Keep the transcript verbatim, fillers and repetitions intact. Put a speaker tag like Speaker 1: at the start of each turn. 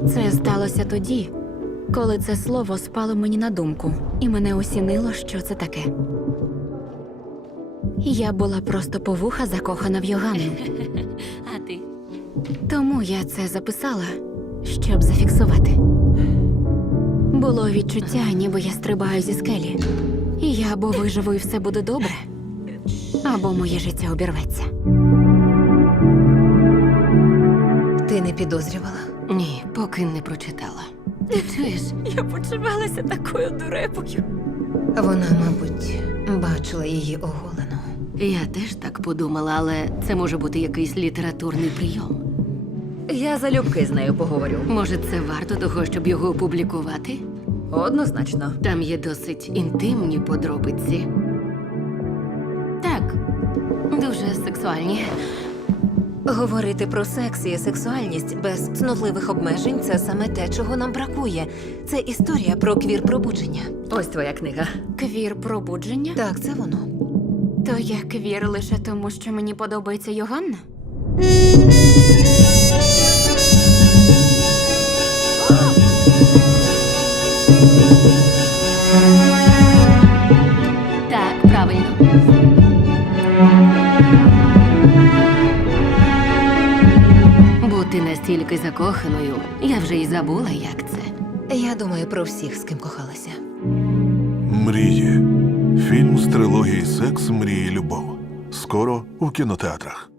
Speaker 1: Це сталося тоді, коли це слово спало мені на думку, і мене осінило, що це таке. Я була просто по вуха закохана в Йоганну.
Speaker 2: А ти?
Speaker 1: Тому я це записала, щоб зафіксувати. Було відчуття, ніби я стрибаю зі скелі. І я або виживу, і все буде добре, або моє життя обірветься.
Speaker 3: Ти не підозрювала?
Speaker 2: Ні, поки не прочитала. Ти чуєш?
Speaker 1: Я почувалася такою дурепою.
Speaker 3: Вона, мабуть, бачила її оголену.
Speaker 2: Я теж так подумала, але це може бути якийсь літературний прийом.
Speaker 4: Я залюбки з нею поговорю.
Speaker 2: Може, це варто того, щоб його опублікувати?
Speaker 4: Однозначно.
Speaker 2: Там є досить інтимні подробиці. Так, дуже сексуальні.
Speaker 3: Говорити про секс і сексуальність без цнотливих обмежень – це саме те, чого нам бракує. Це історія про квір-пробудження.
Speaker 4: Ось твоя книга.
Speaker 1: Квір-пробудження?
Speaker 3: Так, це воно.
Speaker 1: То я квір лише тому, що мені подобається Йоганна?
Speaker 2: Так, правильно. Бути настільки закоханою, я вже й забула, як це.
Speaker 3: Я думаю про всіх, з ким кохалася.
Speaker 5: Мрії. Фільм з трилогії «Секс, мрії, любов». Скоро у кінотеатрах.